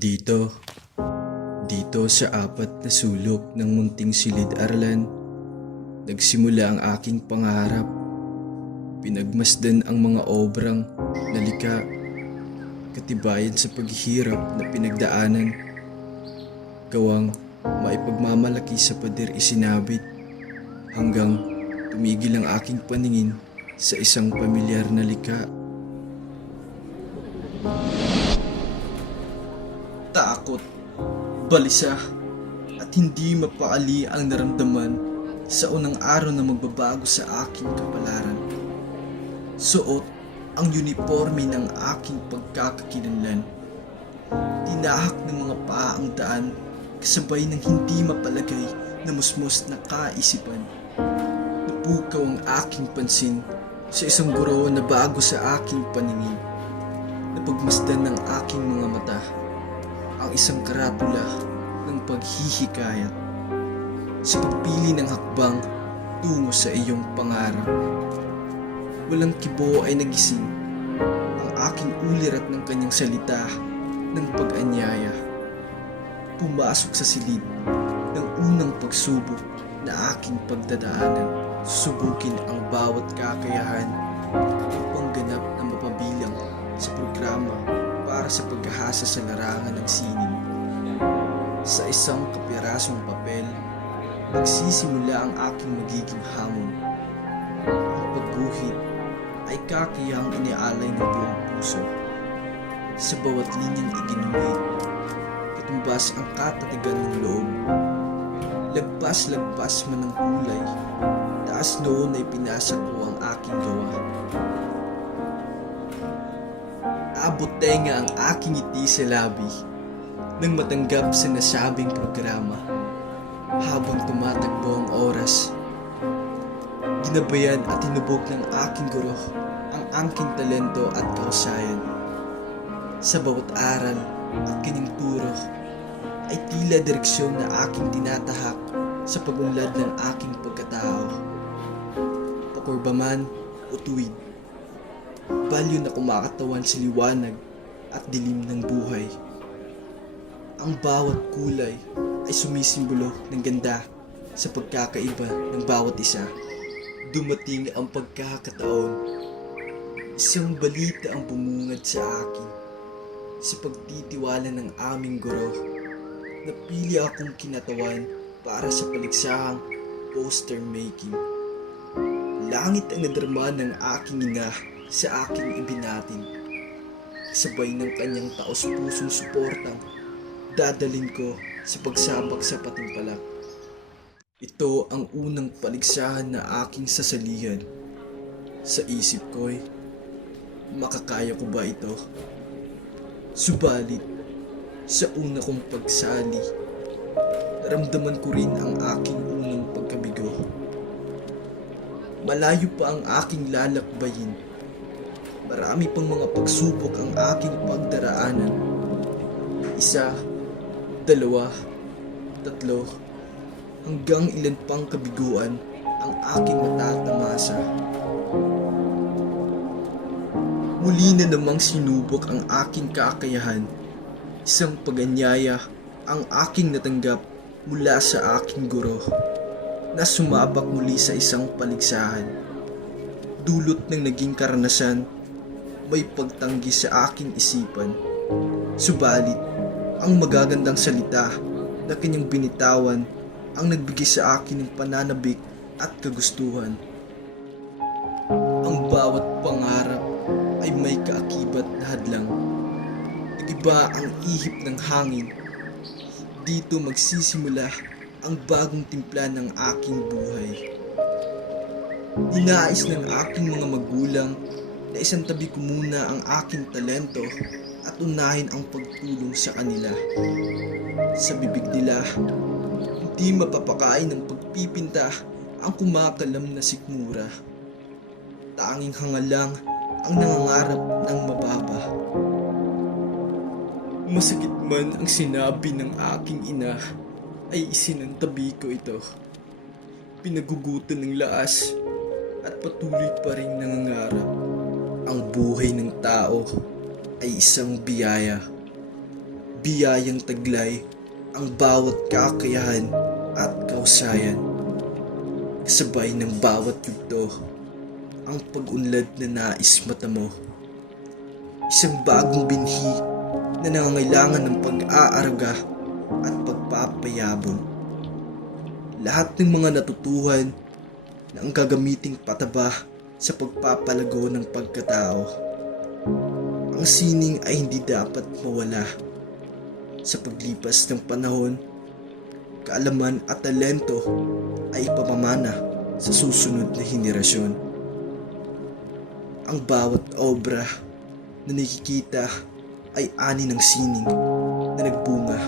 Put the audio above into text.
Dito, dito sa apat na sulok ng munting silid-aralan, nagsimula ang aking pangarap. Pinagmasdan ang mga obrang nalika, katibayan sa paghihirap na pinagdaanan. Gawang maipagmamalaki sa pader isinabit, hanggang tumigil ang aking paningin sa isang pamilyar na likha. Takot, balisa, at hindi mapaali ang naramdaman sa unang araw na magbabago sa aking kapalaran. Suot ang uniforme ng aking pagkakakilanlan. Tinahak ng mga paa ang daan kasabay ng hindi mapalagay na musmos na kaisipan. Napukaw ang aking pansin sa isang guro na bago sa aking paningin. Napagmasdan ng aking mga mata ang isang karatula ng paghihikayat sa pagpili ng hakbang tungo sa iyong pangarap. Walang kibo ay nagising ang aking ulirat ng kanyang salita ng pag-anyaya. Pumasok sa silid ng unang pagsubok na aking pagdadaanan. Susubukin ang bawat kakayahan upang ganap na mapabilang sa programa para sa paghahasa sa larangan ng sining. Sa isang kapirasong papel, nagsisimula ang aking magiging hamon. Ang pagguhit ay kakayahang inialay ng buong puso. Sa bawat linyang iginuhit, katumbas ang katatagan ng loob. Lagpas-lagpas man ang kulay, taas noon ay pinasa ko ang aking gawa. Abot tenga ang aking ngiti sa labi nang matanggap sa nasabing programa. Habang tumatakbo ang oras, ginabayan at tinubog ng aking guro ang aking talento at kahusayan. Sa bawat aral at kanyang turo ay tila direksyon na aking tinatahak sa pagunlad ng aking pagkatao. Pakurba man o tuwid, balyo na kumakatawan sa liwanag at dilim ng buhay. Ang bawat kulay ay sumisimbolo ng ganda sa pagkakaiba ng bawat isa. Dumating ang pagkakataon. Isang balita ang bumungad sa akin. Sa pagtitiwala ng aming guro, napili akong kinatawan para sa paliksahang poster making. Langit ang nadarama ng aking ina sa aking ibinatin. Sabay ng kanyang taos-pusong suportang dadalhin ko sa pagsabak sa patimpalak. Ito ang unang paligsahan na aking sasalihan. Sa isip ko'y, makakaya ko ba ito? Subalit, sa una kong pagsali, naramdaman ko rin ang aking unang pagkabigo. Malayo pa ang aking lalakbayin. Marami pang mga pagsubok ang aking pagdaraanan. Isa, dalawa, tatlo, hanggang ilan pang kabiguan ang aking matatamasa. Muli na namang sinubok ang aking kakayahan. Isang pag-anyaya ang aking natanggap mula sa aking guro na sumabak muli sa isang paligsahan. Dulot ng naging karanasan, may pagtanggi sa aking isipan. Subalit, ang magagandang salita na kanyang binitawan ang nagbigay sa akin ng pananabik at kagustuhan. Ang bawat pangarap ay may kaakibat na hadlang. Nag-iba ang ihip ng hangin. Dito magsisimula ang bagong timpla ng aking buhay. Ninais ng aking mga magulang na isang tabi ko muna ang aking talento at unahin ang pagtulong sa kanila. Sa bibig nila, hindi mapapakain ng pagpipinta ang kumakalam na sikmura. Tanging hangalang ang nangangarap ng mababa. Masakit man ang sinabi ng aking ina, ay isinantabi ko ito. Pinagugutan ng laas at patuloy pa rin nangangarap. Ang buhay ng tao ay isang biyaya. biyayang taglay ang bawat kakayahan at kausayan. Kasabay ng bawat yugto, ang pag-unlad na nais mata mo. Isang bagong binhi na nangangailangan ng pag-aaraga at pagpapayabong. Lahat ng mga natutuhan na ang gagamiting pataba sa pagpapalago ng pagkatao. Ang sining ay hindi dapat mawala. Sa paglipas ng panahon, kaalaman at talento ay ipamamana sa susunod na henerasyon. Ang bawat obra na nakikita ay ani ng sining na nagbunga